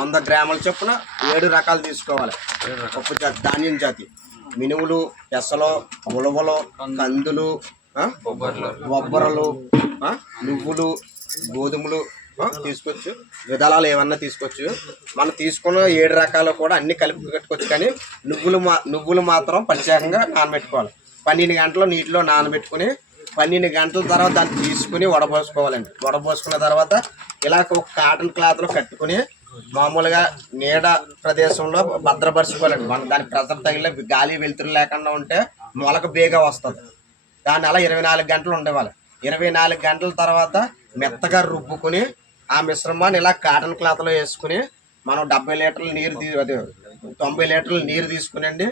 వంద గ్రాముల చొప్పున ఏడు రకాలు తీసుకోవాలి. పప్పు జాతి ధాన్యం జాతి. మినుములు పెసలు ఉలవలు కందులు బొబ్బరలు నువ్వులు గోధుమలు తీసుకోవచ్చు విధానాలు ఏమన్నా తీసుకోవచ్చు మనం తీసుకున్న ఏడు రకాలు కూడా అన్ని కలిపి పెట్టుకోవచ్చు కానీ నువ్వులు మా నువ్వులు మాత్రం ప్రత్యేకంగా నానబెట్టుకోవాలి. పన్నెండు గంటలు నీటిలో నానబెట్టుకుని పన్నెండు గంటల తర్వాత దాన్ని తీసుకుని వడబోసుకోవాలండి. వడబోసుకున్న తర్వాత ఇలా ఒక కాటన్ క్లాత్లో కట్టుకుని మామూలుగా నీడ ప్రదేశంలో భద్రపరచుకోవాలండి మనం దాని ప్రెజర్ తగిలే గాలి వెలుతురు లేకుండా ఉంటే మొలక బేగా వస్తుంది. దాన్ని అలా ఇరవై నాలుగు గంటలు ఉండేవాళ్ళు. ఇరవై నాలుగు గంటల తర్వాత మెత్తగా రుబ్బుకుని ఆ మిశ్రమాన్ని ఇలా కాటన్ క్లాత్లో వేసుకుని మనం డెబ్బై లీటర్ల నీరు తీ తొంభై లీటర్ల నీరు తీసుకునండి.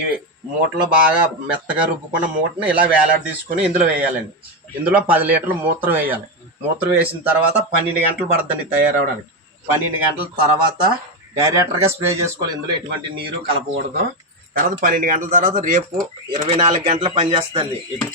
ఇవి మూటలో బాగా మెత్తగా రుబ్బుకున్న మూటని ఇలా వేలాడి తీసుకుని ఇందులో వేయాలండి. ఇందులో పది లీటర్లు మూత్రం వేయాలి. మూత్రం వేసిన తర్వాత పన్నెండు గంటలు పడుతుంది తయారవడానికి. పన్నెండు గంటల తర్వాత డైరెక్టర్గా స్ప్రే చేసుకోవాలి. ఇందులో ఎటువంటి నీరు కలపకూడదు. తర్వాత పన్నెండు గంటల తర్వాత రేపు ఇరవై నాలుగు గంటల పనిచేస్తుందండి ఇది.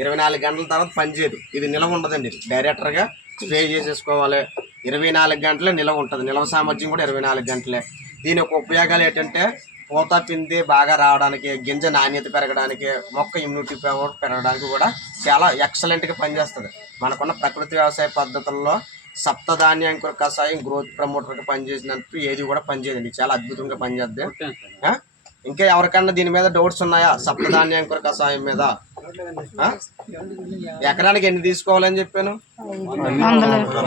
ఇరవై నాలుగు గంటల తర్వాత పనిచేయదు ఇది నిలవ ఉండదండి. డైరెక్టర్గా స్ప్రే చేసేసుకోవాలి. ఇరవై నాలుగు గంటలే నిలవ ఉంటుంది. నిలవ సామర్థ్యం కూడా ఇరవై నాలుగు గంటలే. దీని యొక్క ఉపయోగాలు ఏంటంటే పూత పిండి బాగా రావడానికి గింజ నాణ్యత పెరగడానికి మొక్క ఇమ్యూనిటీ పవర్ పెరగడానికి కూడా చాలా ఎక్సలెంట్గా పనిచేస్తుంది. మనకున్న ప్రకృతి వ్యవసాయ పద్ధతుల్లో సప్తధాన్యాంకుర కషాయం గ్రోత్ ప్రమోటర్గా పనిచేసినట్టు ఏది కూడా పనిచేయదండి. చాలా అద్భుతంగా పనిచేద్ది? ఇంకా ఎవరికన్నా దీని మీద డౌట్స్ ఉన్నాయా? సప్తధాన్యాంకుర కషాయం మీద? ఎకరానికి ఎన్ని తీసుకోవాలని చెప్పాను?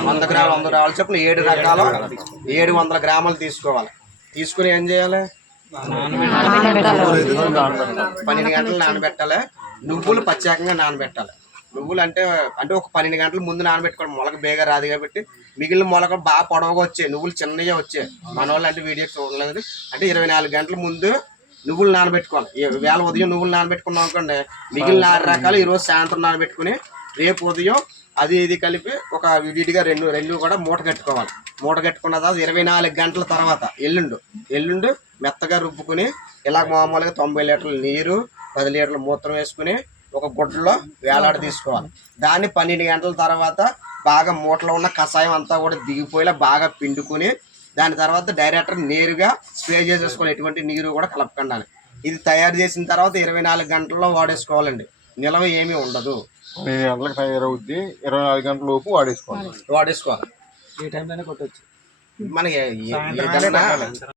వంద గ్రాములు వంద గ్రాములు చెప్పిన ఏడు రకాలు ఏడు వందల గ్రాములు తీసుకోవాలి. తీసుకుని ఏం చేయాలి? పన్నెండు గంటలు నానబెట్టాలి. నువ్వులు ప్రత్యేకంగా నానబెట్టాలి. నువ్వులు అంటే అంటే ఒక పన్నెండు గంటల ముందు నానబెట్టుకోవడం మొలక బేగా రాదు కాబట్టి మిగిలిన మొలక బాగా పొడవుగా వచ్చాయి నువ్వులు చిన్నగా వచ్చాయి. మన వాళ్ళు అంటే వీడియో చూడలేదు. అంటే ఇరవై నాలుగు గంటల ముందు నువ్వులు నానబెట్టుకోవాలి. వేళ ఉదయం నువ్వులు నానబెట్టుకున్నాం అనుకోండి మిగిలిన ఆరు రకాలు ఈరోజు సాయంత్రం నానబెట్టుకుని రేపు ఉదయం అది ఇది కలిపి ఒక విడిగా రెండు రెండు కూడా మూట కట్టుకోవాలి. మూట కట్టుకున్న తర్వాత ఇరవై నాలుగు గంటల తర్వాత ఎల్లుండు ఎల్లుండు మెత్తగా రుబ్బుకుని ఇలా మామూలుగా తొంభై లీటర్ల నీరు పది లీటర్ల మూత్రం వేసుకుని ఒక గుడ్డలో వేలాడ తీసుకోవాలి. దాన్ని పన్నెండు గంటల తర్వాత బాగా మూటలో ఉన్న కషాయం అంతా కూడా దిగిపోయేలా బాగా పిండుకుని దాని తర్వాత డైరెక్టర్ నేరుగా స్ప్రే చేసేసుకోవాలి ఎటువంటి నీరు కూడా కలపకుండా ఇది తయారు చేసిన తర్వాత ఇరవై నాలుగు గంటల్లో వాడేసుకోవాలండి. నిలవ ఏమీ ఉండదు. పన్నెండు గంటలకు తయారవుద్ది ఇరవై నాలుగు గంటల లోపు వాడేసుకోవాలి. వాడేసుకోవాలి. ఏ టైంలోనే కొట్టచ్చు. మనకి